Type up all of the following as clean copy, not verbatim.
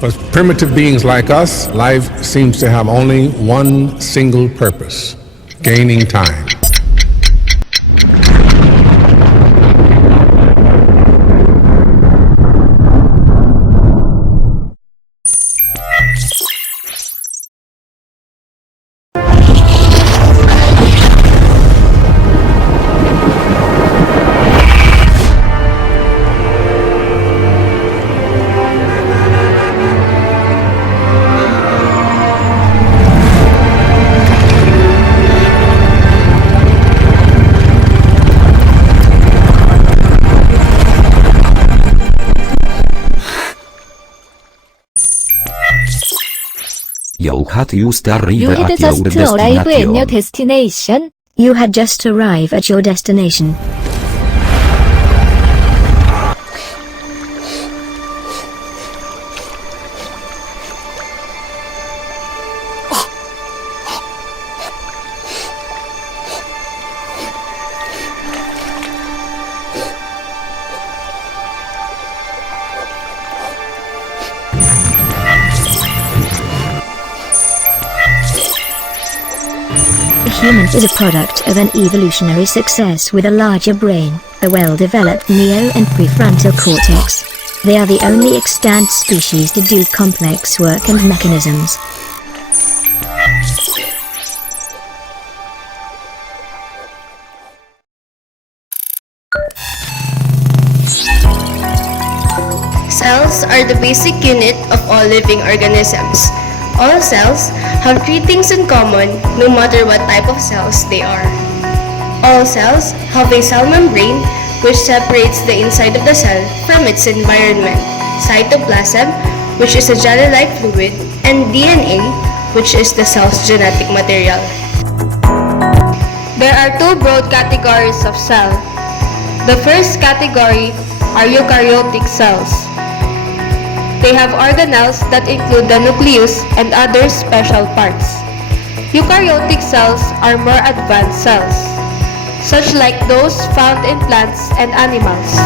For primitive beings like us, life seems to have only one single purpose: gaining time. You had just arrived You had at your just arrived in your destination. destination. You had just arrived at your destination. A human is a product of an evolutionary success with a larger brain, a well-developed neo and prefrontal cortex. They are the only extant species to do complex work and mechanisms. Cells are the basic unit of all living organisms. All cells have three things in common no matter what type of cells they are. All cells have a cell membrane which separates the inside of the cell from its environment, cytoplasm, which is a jelly-like fluid, and DNA, which is the cell's genetic material. There are two broad categories of cell. The first category are eukaryotic cells. They have organelles that include the nucleus and other special parts. Eukaryotic cells are more advanced cells, such like those found in plants and animals.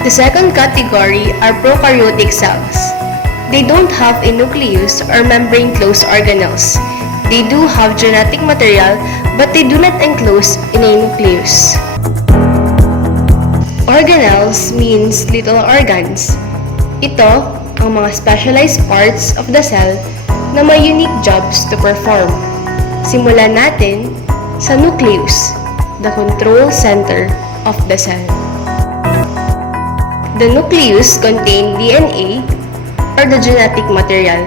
The second category are prokaryotic cells. They don't have a nucleus or membrane-closed organelles. They do have genetic material, but they do not enclose in a nucleus. Organelles means little organs. Ito ang mga specialized parts of the cell na may unique jobs to perform. Simulan natin sa nucleus, the control center of the cell. The nucleus contain DNA or the genetic material.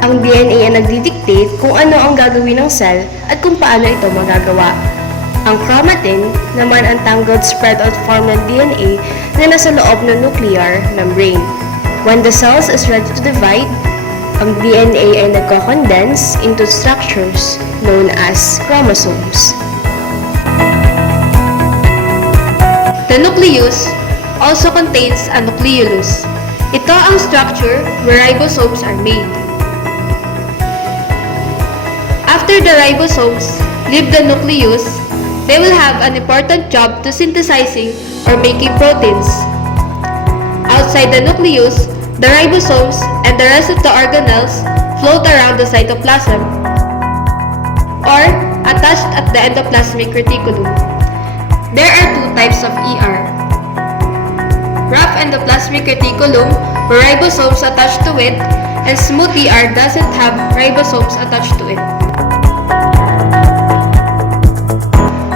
Ang DNA ay nagdidictate kung ano ang gagawin ng cell at kung paano ito magagawa. Ang chromatin naman ang tangled spread out form ng DNA na nasa loob ng nuclear membrane. When the cells is ready to divide, ang DNA ay nagko-condense into structures known as chromosomes. The nucleus also contains a nucleolus. Ito ang structure where ribosomes are made. After the ribosomes leave the nucleus, they will have an important job to synthesizing or making proteins. Outside the nucleus, the ribosomes and the rest of the organelles float around the cytoplasm or attached at the endoplasmic reticulum. There are two types of ER. Rough endoplasmic reticulum where ribosomes attached to it, and smooth ER doesn't have ribosomes attached to it.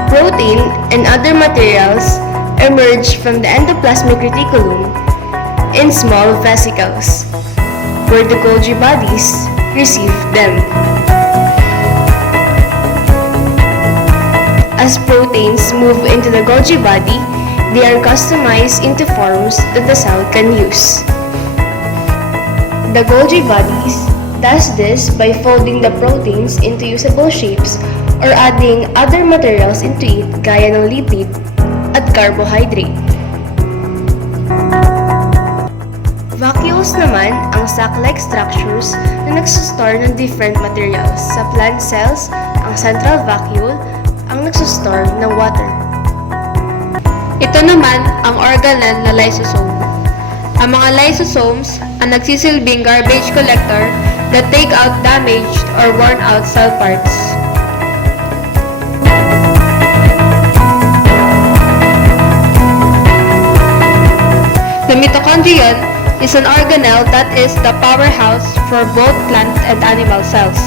Protein and other materials emerge from the endoplasmic reticulum in small vesicles, where the Golgi bodies receive them. As proteins move into the Golgi body, they are customized into forms that the cell can use. The Golgi bodies does this by folding the proteins into usable shapes or adding other materials into it gaya ng lipid at carbohydrate. Vacuoles naman ang sac-like structures na nagsustore ng different materials. Sa plant cells, ang central vacuole ang nagsustore ng water. Ito naman ang organelle na lysosome. Ang mga lysosomes ang nagsisilbing garbage collector that take out damaged or worn out cell parts. The mitochondrion is an organelle that is the powerhouse for both plant and animal cells.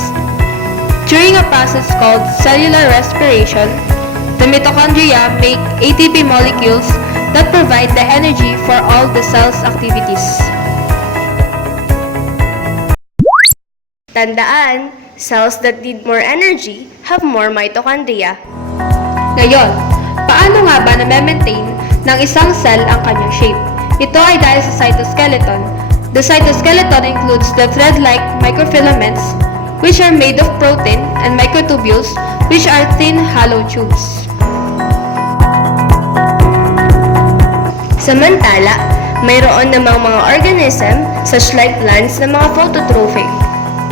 During a process called cellular respiration, the mitochondria make ATP molecules that provide the energy for all the cell's activities. Tandaan, cells that need more energy have more mitochondria. Ngayon, paano nga ba na-maintain ng isang cell ang kanyang shape? Ito ay dahil sa cytoskeleton. The cytoskeleton includes the thread-like microfilaments, which are made of protein, and microtubules, which are thin hollow tubes. Samantala, mayroon namang mga organism such like plants na mga phototrophic.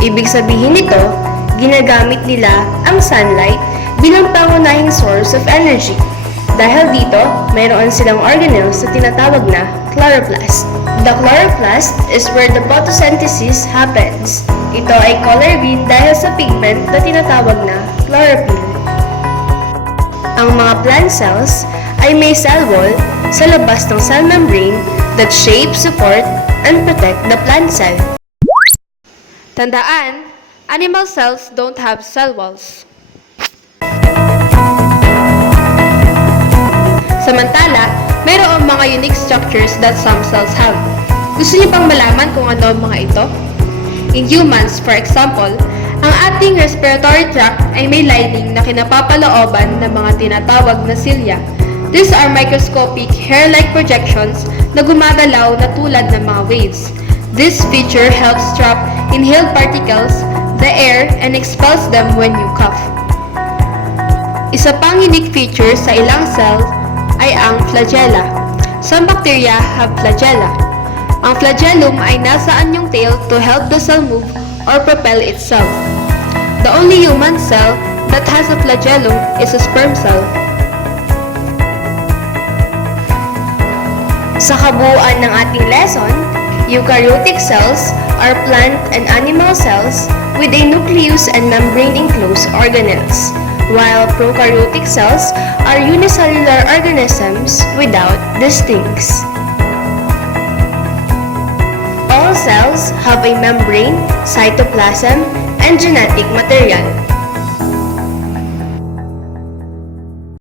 Ibig sabihin nito, ginagamit nila ang sunlight bilang pangunahing source of energy. Dahil dito, mayroon silang organelles na tinatawag na chloroplast. The chloroplast is where the photosynthesis happens. Ito ay color green dahil sa pigment na tinatawag na chlorophyll. Ang mga plant cells ay may cell wall sa labas ng cell membrane that shape, support, and protect the plant cell. Tandaan, animal cells don't have cell walls. Samantala, mayroong mga unique structures that some cells have. Gusto niyo bang malaman kung ano ang mga ito? In humans, for example, ang ating respiratory tract ay may lining na kinapapalooban ng mga tinatawag na cilia. These are microscopic hair-like projections na gumagalaw na tulad ng mga waves. This feature helps trap inhaled particles, the air, and expels them when you cough. Isa pang unique feature sa ilang cell ay ang flagella. Some bacteria have flagella. Ang flagellum ay nasa anyong tail to help the cell move or propel itself. The only human cell that has a flagellum is a sperm cell. Sa kabuuan ng ating lesson, eukaryotic cells are plant and animal cells with a nucleus and membrane-enclosed organelles, while prokaryotic cells are unicellular organisms without these things. All cells have a membrane, cytoplasm, and genetic material.